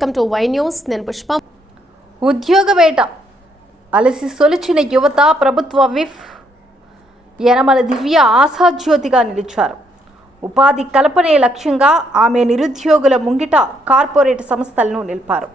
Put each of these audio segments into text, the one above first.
Welcome to Y news నేను పుష్ప. ఉద్యోగ వేట అలసి సొలిచిన యువత ప్రభుత్వ విఫ్ యనమల దివ్య ఆశాజ్యోతిగా నిలిచారు. ఉపాధి కల్పనే లక్ష్యంగా ఆమె నిరుద్యోగుల ముంగిట కార్పొరేట్ సంస్థలను నిలిపారు.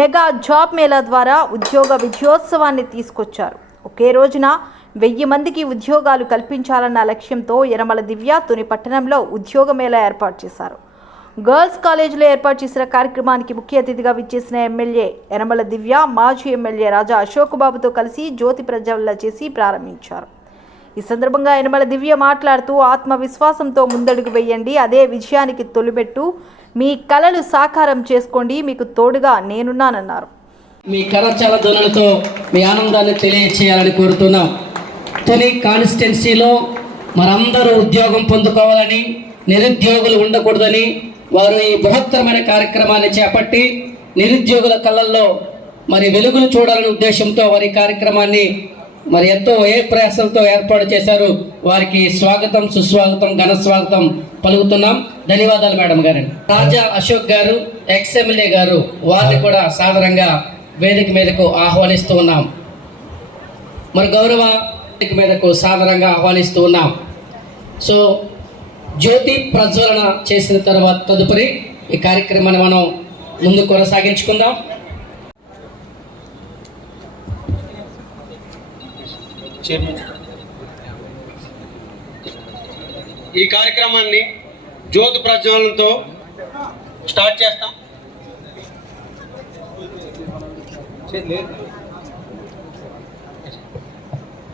మెగా జాబ్ మేళా ద్వారా ఉద్యోగ విజయోత్సవాన్ని తీసుకొచ్చారు. ఒకే రోజున వెయ్యి మందికి ఉద్యోగాలు కల్పించాలన్న లక్ష్యంతో యనమల దివ్య తుని పట్టణంలో ఉద్యోగ మేళా ఏర్పాటు చేశారు. గర్ల్స్ కాలేజీలో ఏర్పాటు చేసిన కార్యక్రమానికి ముఖ్య అతిథిగా విచ్చేసిన ఎమ్మెల్యే యనమల దివ్య మాజీ ఎమ్మెల్యే రాజా అశోక్ బాబుతో కలిసి జ్యోతి ప్రజ్వలన చేసి ప్రారంభించారు. ఈ సందర్భంగా యనమల దివ్య మాట్లాడుతూ ఆత్మవిశ్వాసంతో ముందడుగు వేయండి అదే విజయానికి తొలిపెట్టు మీ కలలు సాకారం చేసుకోండి మీకు తోడుగా నేనున్నానన్నారు. మీ కరచాల ధ్వనులతో మీ ఆనందాన్ని తెలియచేయాలని కోరుతున్నాం. తొలి కాన్స్టిట్యున్సీలో మనందరూ ఉద్యోగం పొందుకోవాలని నిరుద్యోగులు ఉండకూడదని వారు ఈ బృహత్తరమైన కార్యక్రమాన్ని చేపట్టి నిరుద్యోగుల కళ్ళల్లో మరి వెలుగులు చూడాలనే ఉద్దేశంతో వారి కార్యక్రమాన్ని మరి ఎంతో ఏ ప్రయాసంతో ఏర్పాటు చేశారు. వారికి స్వాగతం సుస్వాగతం ఘన స్వాగతం పలుకుతున్నాం. ధన్యవాదాలు మేడం గారు. రాజా అశోక్ గారు ఎక్స్ ఎమ్మెల్యే గారు వారిని కూడా సాధారణంగా వేదిక మీదకు ఆహ్వానిస్తూ ఉన్నాం. మరి గౌరవ వేదిక మీదకు సాధారణంగా ఆహ్వానిస్తూ ఉన్నాం. సో జ్యోతి ప్రజ్వలన చేసిన తర్వాత తదుపరి ఈ కార్యక్రమాన్ని మనం ముందు కొనసాగించుకుందాం. ఈ కార్యక్రమాన్ని జ్యోతి ప్రజ్వలనతో స్టార్ట్ చేస్తాం.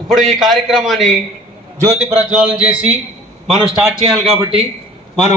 ఇప్పుడు ఈ కార్యక్రమాన్ని జ్యోతి ప్రజ్వలన చేసి మనం స్టార్ట్ చేయాలి కాబట్టి మనం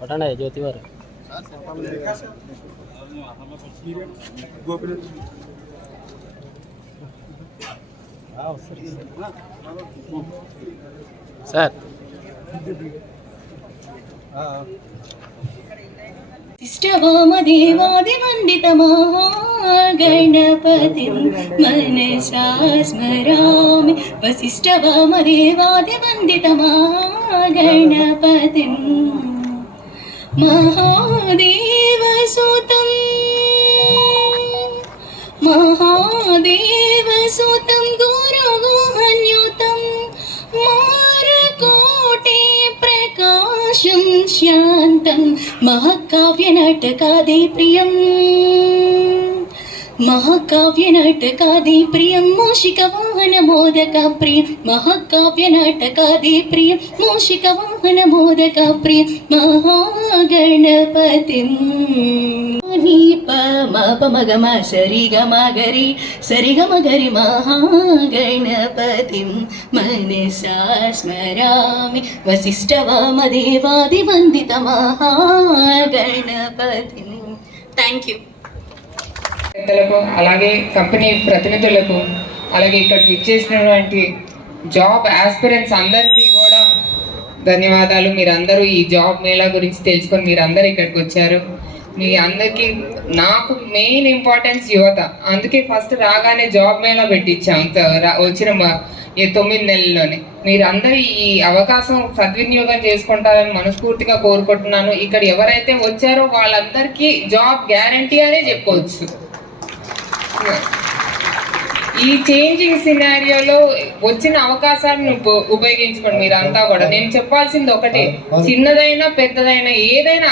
పట్టండి జ్యోతి వారు సార్ वसिष्ठवामदेवादिवन्दितमहागणपतिं मनसा स्मरामि ഗണപതി മഹാദേവസൂതം മഹാദേവസുതം ഗുരുഗുഹന്യുതം. മാരകോട്ടെ പ്രകാശം ശാന്തം. മഹാകാവ്യനാട്ടകാദേ പ്രിയം. ಮಹಾಕಾವ್ಯನಾಟಕಾದಿ ಪ್ರಿಯಂ ಮೂಷಿಕ ವಾಹನ ಮೋದಕ ಪ್ರಿಯ ಮಹಾಕಾವ್ಯನಾಟಕಾದಿ ಪ್ರಿಯ ಮೂಷಿಕ ವಾಹನ ಮೋದಕ ಪ್ರಿಯ ಮಹಾಗಣಪತಿಂ ನೀಪ ಮಪಮಗಮ ಸರಿಗಮ ಗರಿ ಸರಿಗಮ ಗರಿ ಮಹಾಗಣಪತಿಂ ಮನಸಾ ಸ್ಮರಾಮಿ ವಸಿಷ್ಠ ವಾಮದೇವಾದಿ ವಂದಿತ ಮಹಾಗಣಪತಿಂ ಥ್ಯಾಂಕ್ ಯು పెద్దలకు అలాగే కంపెనీ ప్రతినిధులకు అలాగే ఇక్కడికి ఇచ్చేసినటువంటి జాబ్ ఆస్పిరెంట్స్ అందరికీ కూడా ధన్యవాదాలు. మీరందరూ ఈ జాబ్ మేళా గురించి తెలుసుకొని మీరందరూ ఇక్కడికి వచ్చారు. మీ అందరికీ నాకు మెయిన్ ఇంపార్టెన్స్ యువత. అందుకే ఫస్ట్ రాగానే జాబ్ మేళా పెట్టించాం. రా- వచ్చిన ఈ తొమ్మిది నెలల్లోనే. మీరందరూ ఈ అవకాశం సద్వినియోగం చేసుకుంటారని మనస్ఫూర్తిగా కోరుకుంటున్నాను. ఇక్కడ ఎవరైతే వచ్చారో వాళ్ళందరికీ జాబ్ గ్యారంటీ అనే చెప్పుకోవచ్చు ఈ చేంజింగ్ సినారియోలో వచ్చిన అవకాశాలను ఉప- ఉపయోగించుకోండి మీరు అంతా కూడా. నేను చెప్పాల్సింది ఒకటే. చిన్నదైనా పెద్దదైనా ఏదైనా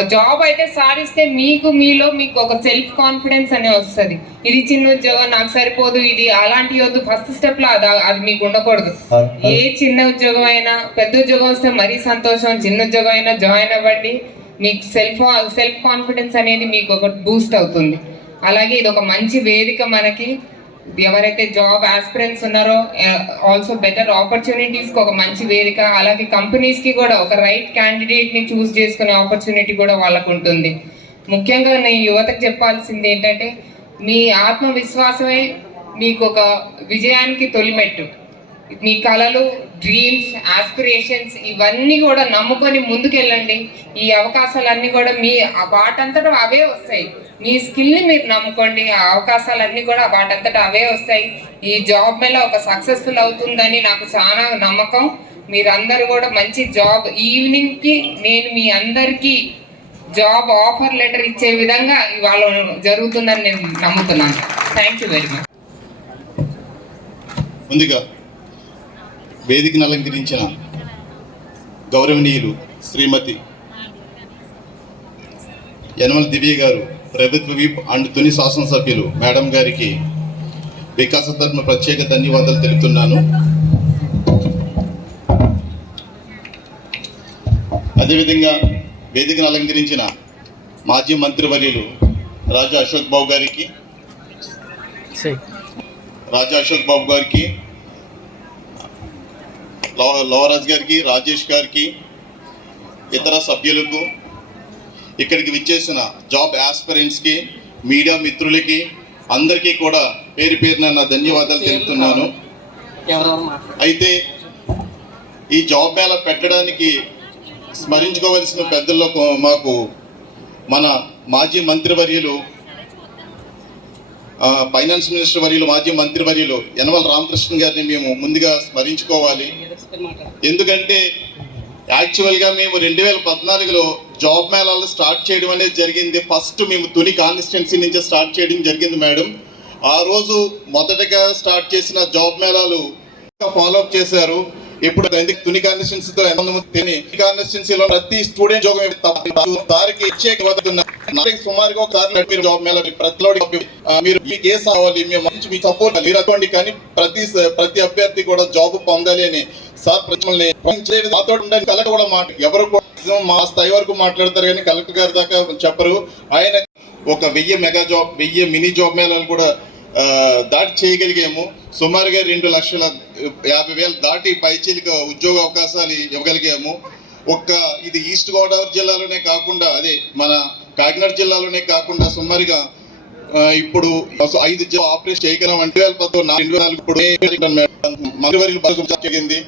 జాబ్ అయితే సాధిస్తే మీకు మీలో మీకు ఒక సెల్ఫ్ కాన్ఫిడెన్స్ అనే వస్తుంది. ఇది చిన్న ఉద్యోగం నాకు సరిపోదు ఇది అలాంటి వద్దు ఫస్ట్ స్టెప్లో అది అది మీకు ఉండకూడదు. ఏ చిన్న ఉద్యోగం అయినా పెద్ద ఉద్యోగం వస్తే మరీ సంతోషం చిన్న ఉద్యోగం అయినా జాయిన్ అవ్వండి. మీకు సెల్ఫ్ సెల్ఫ్ కాన్ఫిడెన్స్ అనేది మీకు ఒక బూస్ట్ అవుతుంది. అలాగే ఇది ఒక మంచి వేదిక మనకి. ఎవరైతే జాబ్ ఆస్పిరెంట్స్ ఉన్నారో ఆల్సో బెటర్ ఆపర్చునిటీస్కి ఒక మంచి వేదిక అలాగే కంపెనీస్కి కూడా ఒక రైట్ క్యాండిడేట్ని చూస్ చేసుకునే ఆపర్చునిటీ కూడా వాళ్ళకు ఉంటుంది ముఖ్యంగా నేను యువతకు చెప్పాల్సింది ఏంటంటే మీ ఆత్మవిశ్వాసమే మీకు ఒక విజయానికి తొలిమెట్టు. మీ కళలు డ్రీమ్స్ ఆస్పిరేషన్స్ ఇవన్నీ కూడా నమ్ముకొని ముందుకెళ్ళండి. ఈ అవకాశాలన్నీ కూడా మీ వాటంతటా అవే వస్తాయి. మీ స్కిల్ని మీరు నమ్ముకోండి. ఆ అవకాశాలన్నీ కూడా వాటంతటా అవే వస్తాయి. ఈ జాబ్ మీద ఒక సక్సెస్ఫుల్ అవుతుందని నాకు చాలా నమ్మకం. మీరందరూ కూడా మంచి జాబ్ ఈవినింగ్కి నేను మీ అందరికీ జాబ్ ఆఫర్ లెటర్ ఇచ్చే విధంగా ఇవాళ జరుగుతుందని నేను నమ్ముతున్నాను. థ్యాంక్ యూ వెరీ మచ్ ముందుగా వేదికను అలంకరించిన గౌరవనీయులు శ్రీమతి యనమల దివ్య గారు ప్రభుత్వ విప్ అండ్ తుని శాసనసభ్యులు మేడం గారికి వికాస తరఫున ప్రత్యేక ధన్యవాదాలు తెలుపుతున్నాను. అదేవిధంగా వేదికను అలంకరించిన మాజీ మంత్రివర్యులు రాజా అశోక్ బాబు గారికి రాజా అశోక్ బాబు గారికి లవరాజ్ గారికి రాజేష్ గారికి ఇతర సభ్యులకు ఇక్కడికి విచ్చేసిన జాబ్ ఆస్పరెంట్స్కి మీడియా మిత్రులకి అందరికీ కూడా పేరు పేరున నా ధన్యవాదాలు తెలుపుతున్నాను. అయితే ఈ జాబ్ మేళ పెట్టడానికి స్మరించుకోవలసిన పెద్దల్లో మాకు మన మాజీ మంత్రివర్యులు ఫైనాన్స్ మినిస్టర్ వర్యులు మాజీ మంత్రి వర్యులు యనమల రామకృష్ణ గారిని మేము ముందుగా స్మరించుకోవాలి. ఎందుకంటే యాక్చువల్గా మేము రెండు వేల పద్నాలుగులో జాబ్ మేళాలు స్టార్ట్ చేయడం అనేది జరిగింది. ఫస్ట్ మేము తుని కాన్స్టిట్యున్సీ నుంచి స్టార్ట్ చేయడం జరిగింది మేడం. ఆ రోజు మొదటగా స్టార్ట్ చేసిన జాబ్ మేళాలు ఫాలోఅప్ చేశారు. ఇప్పుడు ఎందుకు తుని కాన్స్టిట్యున్సీతో ఎంతమంది తిని కాన్స్టిట్యున్సీలో ప్రతి స్టూడెంట్ ఉద్యోగం దారికి ఇచ్చే వదుతున్నారు సుమారుగా ఒక ఒకసారి మీరు జాబ్ మేళ ప్రతిలోడి మీరు మీకు ఏ కావాలి మేము మంచి మీ సపోర్ట్ మీరు అనుకోండి కానీ ప్రతి ప్రతి అభ్యర్థి కూడా జాబ్ పొందాలి అని సార్ ప్రతిమల్ని మాతో ఉండండి కలెక్టర్ కూడా మాట ఎవరు మా స్థాయి వరకు మాట్లాడతారు కానీ కలెక్టర్ గారి దాకా చెప్పరు. ఆయన ఒక వెయ్యి మెగా జాబ్ వెయ్యి మినీ జాబ్ మేళాలు కూడా దాటి చేయగలిగాము. సుమారుగా రెండు లక్షల యాభై వేలు దాటి పైచీలిక ఉద్యోగ అవకాశాలు ఇవ్వగలిగాము ఒక్క ఇది ఈస్ట్ గోదావరి జిల్లాలోనే కాకుండా అదే మన కాకినాడ జిల్లాలోనే కాకుండా సుమారుగా ఇప్పుడు ఐదు జిల్లా ఆపరేషన్ చేయగలం అంటే వేల రెండు వేల నాలుగు ఇప్పుడు జరిగింది